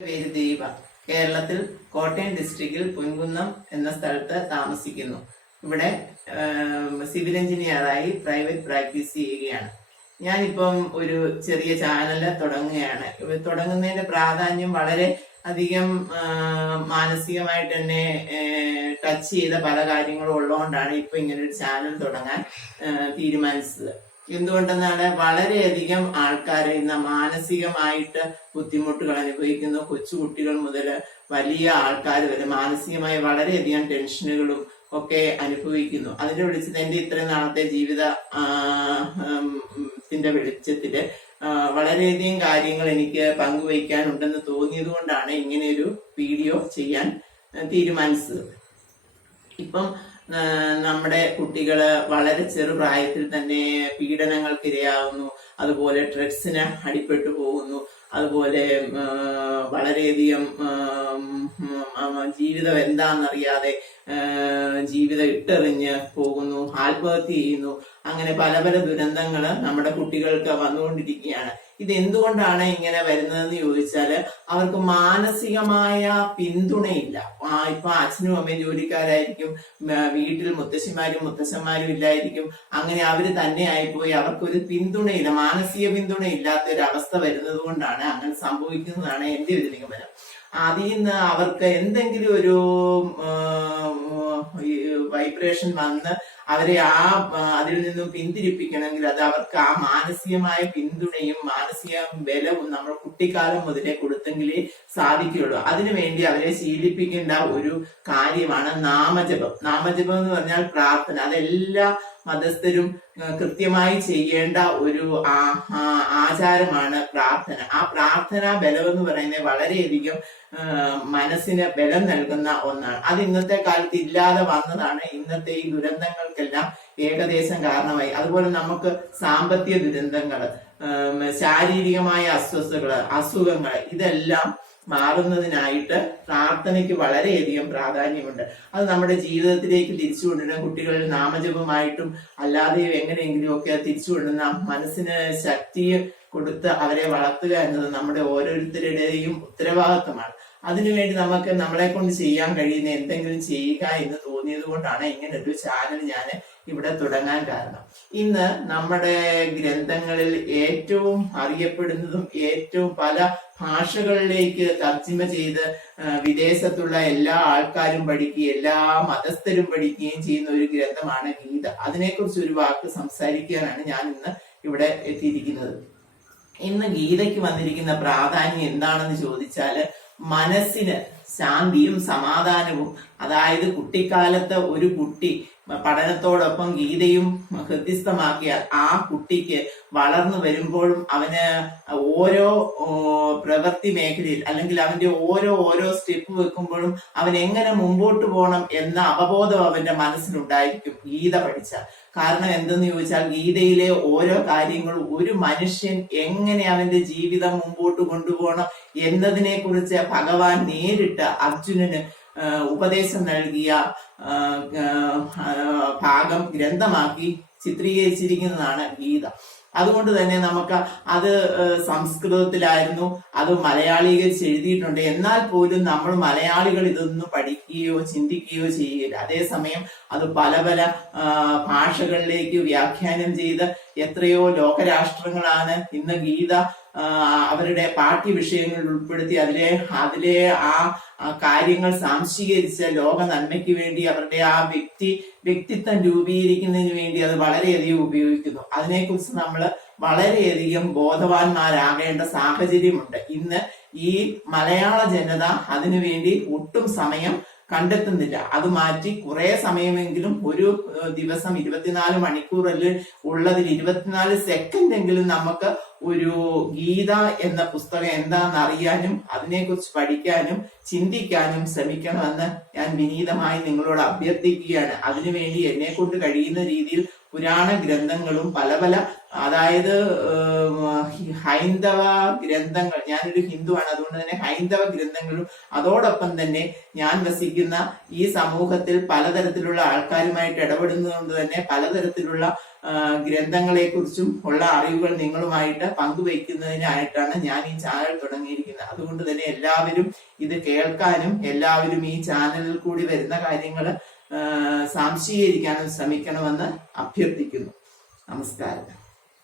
പേര് ദീപ. കേരളത്തിൽ കോട്ടയം ഡിസ്ട്രിക്റ്റിൽ പൊൻകുന്നം എന്ന സ്ഥലത്ത് താമസിക്കുന്നു. ഇവിടെ സിവിൽ എഞ്ചിനീയറായി പ്രൈവറ്റ് പ്രാക്ടീസ് ചെയ്യുകയാണ്. ഞാനിപ്പം ഒരു ചെറിയ ചാനല് തുടങ്ങുകയാണ്. തുടങ്ങുന്നതിന്റെ പ്രാധാന്യം വളരെ അധികം മാനസികമായിട്ട് തന്നെ ടച്ച് ചെയ്ത പല കാര്യങ്ങളും ഉള്ളതുകൊണ്ടാണ് ഇപ്പൊ ഇങ്ങനെ ഒരു ചാനൽ തുടങ്ങാൻ തീരുമാനിച്ചത്. എന്തുകൊണ്ടെന്നാണ് വളരെയധികം ആൾക്കാർ ഇന്ന് മാനസികമായിട്ട് ബുദ്ധിമുട്ടുകൾ അനുഭവിക്കുന്നു. കൊച്ചുകുട്ടികൾ മുതൽ വലിയ ആൾക്കാർ വരെ മാനസികമായി വളരെയധികം ടെൻഷനുകളും ഒക്കെ അനുഭവിക്കുന്നു. അതിന്റെ വെളിച്ചത്തിൽ എന്റെ ഇത്രയും നാളത്തെ ജീവിതത്തിന്റെ വെളിച്ചത്തില് വളരെയധികം കാര്യങ്ങൾ എനിക്ക് പങ്കുവയ്ക്കാനുണ്ടെന്ന് തോന്നിയത് കൊണ്ടാണ് ഇങ്ങനെയൊരു വീഡിയോ ചെയ്യാൻ തീരുമാനിച്ചത്. ഇപ്പം നമ്മുടെ കുട്ടികള് വളരെ ചെറുപ്രായത്തിൽ തന്നെ പീഡനങ്ങൾക്കിരയാവുന്നു, അതുപോലെ ഡ്രഗ്സിന് അടിപ്പെട്ടു പോകുന്നു, അതുപോലെ വളരെയധികം ജീവിതം എന്താണെന്നറിയാതെ ജീവിതം ഇട്ടെറിഞ്ഞ് പോകുന്നു, ആത്മഹത്യ ചെയ്യുന്നു. അങ്ങനെ പല പല ദുരന്തങ്ങള് നമ്മുടെ കുട്ടികൾക്ക് വന്നുകൊണ്ടിരിക്കുകയാണ്. ഇത് എന്തുകൊണ്ടാണ് ഇങ്ങനെ വരുന്നതെന്ന് ചോദിച്ചാല് അവർക്ക് മാനസികമായ പിന്തുണയില്ല. ഇപ്പൊ അച്ഛനും അമ്മയും ജോലിക്കാരായിരിക്കും, വീട്ടിൽ മുത്തശ്ശിമാരും മുത്തശ്ശന്മാരും ഇല്ലായിരിക്കും. അങ്ങനെ അവര് തന്നെ ആയിപ്പോയി അവർക്കൊരു പിന്തുണയില്ല, മാനസിക പിന്തുണ ഇല്ലാത്ത ഒരു അവസ്ഥ വരുന്നത് കൊണ്ടാണ് അങ്ങനെ സംഭവിക്കുന്നതാണ് എന്റെ ഒരു നിഗമനം. അതിൽ നിന്ന് അവർക്ക് എന്തെങ്കിലും ഒരു വൈബ്രേഷൻ വന്ന് അവരെ അതിൽ നിന്നും പിന്തിരിപ്പിക്കണമെങ്കിൽ അത് അവർക്ക് ആ മാനസികമായ പിന്തുണയും മാനസിക ബലവും നമ്മൾ കുട്ടിക്കാലം മുതലേ കൊടുത്തെങ്കിലേ സാധിക്കുകയുള്ളൂ. അതിനുവേണ്ടി അവരെ ശീലിപ്പിക്കേണ്ട ഒരു കാര്യമാണ് നാമജപം. നാമജപം എന്ന് പറഞ്ഞാൽ പ്രാർത്ഥന. അതെല്ലാ മതസ്ഥരും കൃത്യമായി ചെയ്യേണ്ട ഒരു ആചാരമാണ് പ്രാർത്ഥന. ആ പ്രാർത്ഥനാ ബലം എന്ന് പറയുന്നത് വളരെയധികം മനസ്സിന് ബലം നൽകുന്ന ഒന്നാണ്. അത് ഇന്നത്തെ കാലത്ത് ഇല്ലാതെ വന്നതാണ് ഇന്നത്തെ ഈ ദുരന്തങ്ങൾക്കെല്ലാം ഏകദേശം കാരണമായി. അതുപോലെ നമുക്ക് സാമ്പത്തിക ദുരന്തങ്ങള്, ശാരീരികമായ അസ്വസ്ഥതകള്, അസുഖങ്ങള്, ഇതെല്ലാം മാറുന്നതിനായിട്ട് പ്രാർത്ഥനയ്ക്ക് വളരെയധികം പ്രാധാന്യമുണ്ട്. അത് നമ്മുടെ ജീവിതത്തിലേക്ക് തിരിച്ചു കൊണ്ടുവരാൻ കുട്ടികളിൽ നാമജപമായിട്ടും അല്ലാതെയും എങ്ങനെയെങ്കിലും ഒക്കെ തിരിച്ചു കൊണ്ടുവന്ന മനസ്സിന് ശക്തി കൊടുത്ത് അവരെ വളർത്തുക എന്നത് നമ്മുടെ ഓരോരുത്തരുടെയും ഉത്തരവാദിത്തമാണ്. അതിനുവേണ്ടി നമുക്ക് നമ്മളെ കൊണ്ട് ചെയ്യാൻ കഴിയുന്ന എന്തെങ്കിലും ചെയ്യുക എന്ന് തോന്നിയത് കൊണ്ടാണ് ഇങ്ങനെ ഒരു ചാനൽ ഞാൻ ഇവിടെ തുടങ്ങാൻ കാരണം. ഇന്ന് നമ്മുടെ ഗ്രന്ഥങ്ങളിൽ ഏറ്റവും അറിയപ്പെടുന്നതും ഏറ്റവും പല ഭാഷകളിലേക്ക് തർജ്ജിമ ചെയ്ത് വിദേശത്തുള്ള എല്ലാ ആൾക്കാരും പഠിക്കുകയും എല്ലാ മതസ്ഥരും പഠിക്കുകയും ചെയ്യുന്ന ഒരു ഗ്രന്ഥമാണ് ഗീത. അതിനെക്കുറിച്ച് ഒരു വാക്ക് സംസാരിക്കാനാണ് ഞാൻ ഇന്ന് ഇവിടെ എത്തിയിരിക്കുന്നത്. ഇന്ന് ഗീതയ്ക്ക് വന്നിരിക്കുന്ന പ്രാധാന്യം എന്താണെന്ന് ചോദിച്ചാല് മനസ്സിന് ശാന്തിയും സമാധാനവും. അതായത് കുട്ടിക്കാലത്ത് ഒരു കുട്ടി പഠനത്തോടൊപ്പം ഗീതയും ഹൃദ്യസ്ഥമാക്കിയാൽ ആ കുട്ടിക്ക് വളർന്നു വരുമ്പോഴും അവന് ഓരോ പ്രവൃത്തി മേഖലയിൽ അല്ലെങ്കിൽ അവന്റെ ഓരോ സ്റ്റെപ്പ് വെക്കുമ്പോഴും അവൻ എങ്ങനെ മുമ്പോട്ട് പോകണം എന്ന അവബോധം അവന്റെ മനസ്സിലുണ്ടായിരിക്കും ഗീത പഠിച്ചാൽ. കാരണം എന്തെന്ന് ചോദിച്ചാൽ ഗീതയിലെ ഓരോ കാര്യങ്ങളും ഒരു മനുഷ്യൻ എങ്ങനെ അവന്റെ ജീവിതം മുമ്പോട്ട് കൊണ്ടുപോകണം എന്നതിനെ കുറിച്ച് ഭഗവാൻ നേരിട്ട് അർജുനന് ഉപദേശം നൽകിയ ഭാഗം ഗ്രന്ഥമാക്കി ചിത്രീകരിച്ചിരിക്കുന്നതാണ് ഗീത. അതുകൊണ്ട് തന്നെ നമുക്ക് അത് സംസ്കൃതത്തിലായിരുന്നു, അത് മലയാളീകരിച്ച് എഴുതിയിട്ടുണ്ട്. എന്നാൽ പോലും നമ്മൾ മലയാളികൾ ഇതൊന്നും പഠിക്കുകയോ ചിന്തിക്കുകയോ ചെയ്യുകയില്ല. അതേസമയം അത് പല പല ഭാഷകളിലേക്ക് വ്യാഖ്യാനം ചെയ്ത് എത്രയോ ലോകരാഷ്ട്രങ്ങളാണ് ഇന്ന് ഗീത അവരുടെ പാഠ്യവിഷയങ്ങളിൽ ഉൾപ്പെടുത്തി അതിലെ ആ കാര്യങ്ങൾ സാംശീകരിച്ച് ലോക നന്മയ്ക്ക് വേണ്ടി അവരുടെ ആ വ്യക്തിത്വം രൂപീകരിക്കുന്നതിന് വേണ്ടി അത് വളരെയധികം ഉപയോഗിക്കുന്നു. അതിനെക്കുറിച്ച് നമ്മൾ വളരെയധികം ബോധവാന്മാരാകേണ്ട സാഹചര്യമുണ്ട്. ഇന്ന് ഈ മലയാള ജനത അതിനുവേണ്ടി ഒട്ടും സമയം കണ്ടെത്തുന്നില്ല. അത് മാറ്റി കുറെ സമയമെങ്കിലും ഒരു ദിവസം 24 മണിക്കൂറിൽ ഉള്ളതിൽ 24 സെക്കൻഡ് എങ്കിലും നമുക്ക് ഒരു ഗീത എന്ന പുസ്തകം എന്താണെന്ന് അറിയാനും അതിനെക്കുറിച്ച് പഠിക്കാനും ചിന്തിക്കാനും ശ്രമിക്കണമെന്ന് ഞാൻ വിനീതമായി നിങ്ങളോട് അഭ്യർത്ഥിക്കുകയാണ്. അതിനുവേണ്ടി എന്നെ കൊണ്ട് കഴിയുന്ന രീതിയിൽ പുരാണ ഗ്രന്ഥങ്ങളും പല പല, അതായത് ഹൈന്ദവ ഗ്രന്ഥങ്ങൾ, ഞാനൊരു ഹിന്ദുവാണ്, അതുകൊണ്ട് തന്നെ ഹൈന്ദവ ഗ്രന്ഥങ്ങളും അതോടൊപ്പം തന്നെ ഞാൻ വസിക്കുന്ന ഈ സമൂഹത്തിൽ പലതരത്തിലുള്ള ആൾക്കാരുമായിട്ട് ഇടപെടുന്നതുകൊണ്ട് തന്നെ പലതരത്തിലുള്ള ഗ്രന്ഥങ്ങളെ കുറിച്ചും ഉള്ള അറിവുകൾ നിങ്ങളുമായിട്ട് പങ്കുവയ്ക്കുന്നതിനായിട്ടാണ് ഞാൻ ഈ ചാനൽ തുടങ്ങിയിരിക്കുന്നത്. അതുകൊണ്ട് തന്നെ എല്ലാവരും ഇത് കേൾക്കാനും എല്ലാവരും ഈ ചാനലിൽ കൂടി വരുന്ന കാര്യങ്ങൾ സാംശീകരിക്കാനും ശ്രമിക്കണമെന്ന് അഭ്യർത്ഥിക്കുന്നു. നമസ്കാരം.